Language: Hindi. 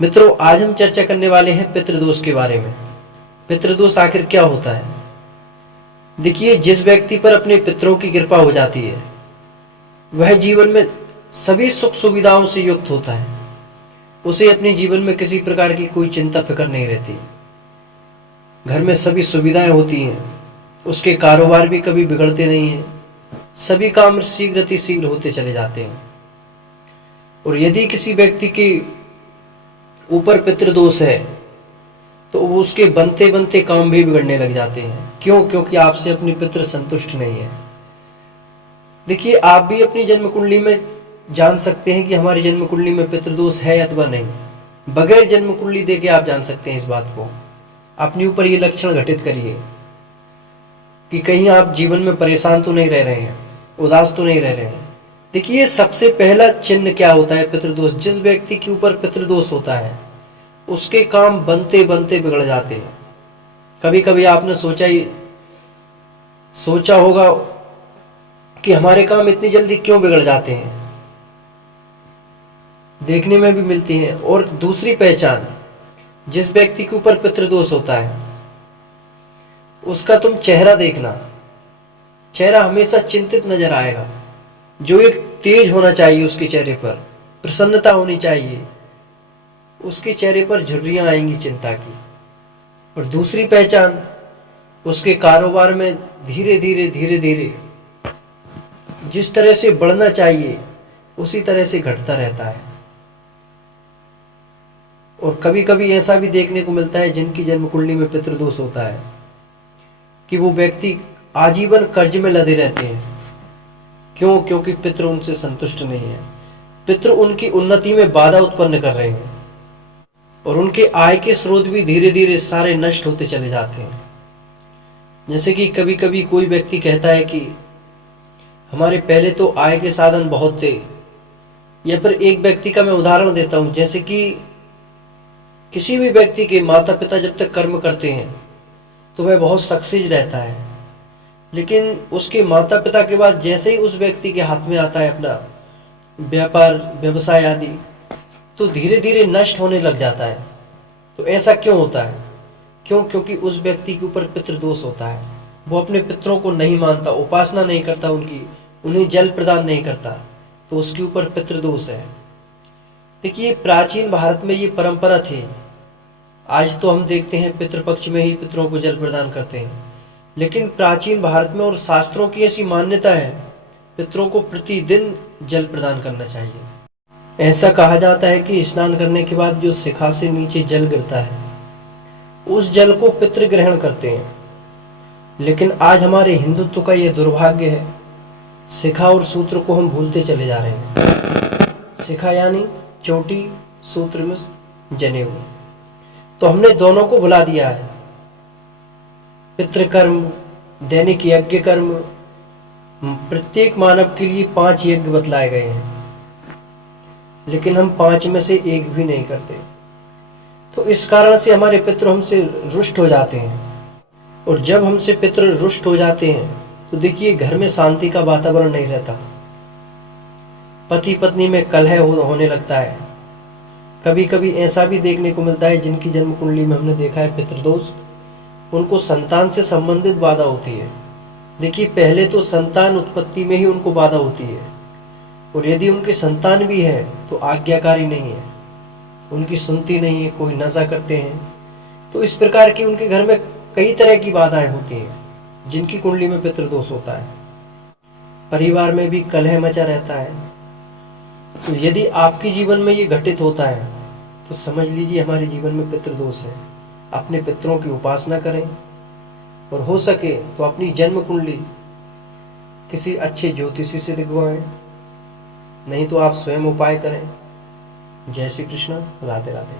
मित्रों, आज हम चर्चा करने वाले हैं पितृदोष के बारे में। पितृदोष आखिर क्या होता है? देखिए, जिस व्यक्ति पर अपने पितरों की कृपा हो जाती है वह जीवन में सभी सुख सुविधाओं से युक्त होता है। उसे अपने जीवन में किसी प्रकार की कोई चिंता फिक्र नहीं रहती। घर में सभी सुविधाएं होती हैं, उसके कारोबार भी कभी बिगड़ते नहीं हैं, सभी काम शीघ्र होते चले जाते हैं। और यदि किसी व्यक्ति के ऊपर पितृदोष है तो उसके बनते बनते काम भी बिगड़ने लग जाते हैं। क्यों? क्योंकि आपसे अपनी पितृ संतुष्ट नहीं है। देखिए, आप भी अपनी जन्म कुंडली में जान सकते हैं कि हमारी जन्म कुंडली में पितृदोष है अथवा नहीं। बगैर जन्म कुंडली देके आप जान सकते हैं इस बात को। अपने ऊपर ये लक्षण घटित करिए कि कहीं आप जीवन में परेशान तो नहीं रह रहे हैं, उदास तो नहीं रह रहे हैं। देखिए, सबसे पहला चिन्ह क्या होता है पितृदोष? जिस व्यक्ति के ऊपर पितृदोष होता है उसके काम बनते बनते बिगड़ जाते हैं। कभी कभी आपने सोचा होगा कि हमारे काम इतनी जल्दी क्यों बिगड़ जाते हैं, देखने में भी मिलती हैं। और दूसरी पहचान, जिस व्यक्ति के ऊपर पितृदोष होता है उसका तुम चेहरा देखना, चेहरा हमेशा चिंतित नजर आएगा। जो एक तेज होना चाहिए उसके चेहरे पर, प्रसन्नता होनी चाहिए, उसके चेहरे पर झुर्रियां आएंगी चिंता की। और दूसरी पहचान, उसके कारोबार में धीरे धीरे जिस तरह से बढ़ना चाहिए उसी तरह से घटता रहता है। और कभी कभी ऐसा भी देखने को मिलता है जिनकी जन्म कुंडली में पितृदोष होता है कि वो व्यक्ति आजीवन कर्ज में लदे रहते हैं। क्यों? क्योंकि पितृ उनसे संतुष्ट नहीं है। पितृ उनकी उन्नति में बाधा उत्पन्न कर रहे हैं और उनके आय के स्रोत भी धीरे धीरे सारे नष्ट होते चले जाते हैं। जैसे कि कभी कभी कोई व्यक्ति कहता है कि हमारे पहले तो आय के साधन बहुत थे। या फिर एक व्यक्ति का मैं उदाहरण देता हूं, जैसे कि किसी भी व्यक्ति के माता पिता जब तक कर्म करते हैं तो वह बहुत सक्सेस रहता है, लेकिन उसके माता पिता के बाद जैसे ही उस व्यक्ति के हाथ में आता है अपना व्यापार व्यवसाय आदि, तो धीरे धीरे नष्ट होने लग जाता है। तो ऐसा क्यों होता है? क्यों? क्योंकि उस व्यक्ति के ऊपर पितृदोष होता है। वो अपने पितरों को नहीं मानता, उपासना नहीं करता, उन्हें जल प्रदान नहीं करता, तो उसके ऊपर पितृदोष है। देखिए, प्राचीन भारत में ये परंपरा थी। आज तो हम देखते हैं पितृपक्ष में ही पितरों को जल प्रदान करते हैं, लेकिन प्राचीन भारत में और शास्त्रों की ऐसी मान्यता है, पितरों को प्रतिदिन जल प्रदान करना चाहिए। ऐसा कहा जाता है कि स्नान करने के बाद जो शिखा से नीचे जल गिरता है उस जल को पितृ ग्रहण करते हैं। लेकिन आज हमारे हिंदुत्व का यह दुर्भाग्य है, शिखा और सूत्र को हम भूलते चले जा रहे हैं। शिखा यानी चोटी, सूत्र में जनेऊ, तो हमने दोनों को भुला दिया है। पितृकर्म, दैनिक यज्ञ कर्म, प्रत्येक मानव के लिए 5 यज्ञ बतलाए गए हैं, लेकिन हम 5 में से एक भी नहीं करते। तो इस कारण से हमारे पितृ हमसे रुष्ट हो जाते हैं। और जब हमसे पितृ रुष्ट हो जाते हैं तो देखिए, घर में शांति का वातावरण नहीं रहता, पति पत्नी में कलह होने लगता है। कभी कभी ऐसा भी देखने को मिलता है जिनकी जन्म कुंडली में हमने देखा है पितृदोष, उनको संतान से संबंधित बाधा होती है। देखिए, पहले तो संतान उत्पत्ति में ही उनको बाधा होती है, और यदि उनके संतान भी है तो आज्ञाकारी नहीं है, उनकी सुनती नहीं है, कोई नशा करते हैं। तो इस प्रकार की उनके घर में कई तरह की बाधाएं होती हैं जिनकी कुंडली में पितृदोष होता है। परिवार में भी कलह मचा रहता है। तो यदि आपके जीवन में ये घटित होता है तो समझ लीजिए हमारे जीवन में पितृदोष है। अपने पितरों की उपासना करें, और हो सके तो अपनी जन्म कुंडली किसी अच्छे ज्योतिषी से दिखवाएं, नहीं तो आप स्वयं उपाय करें। जय श्री कृष्ण, राधे राधे।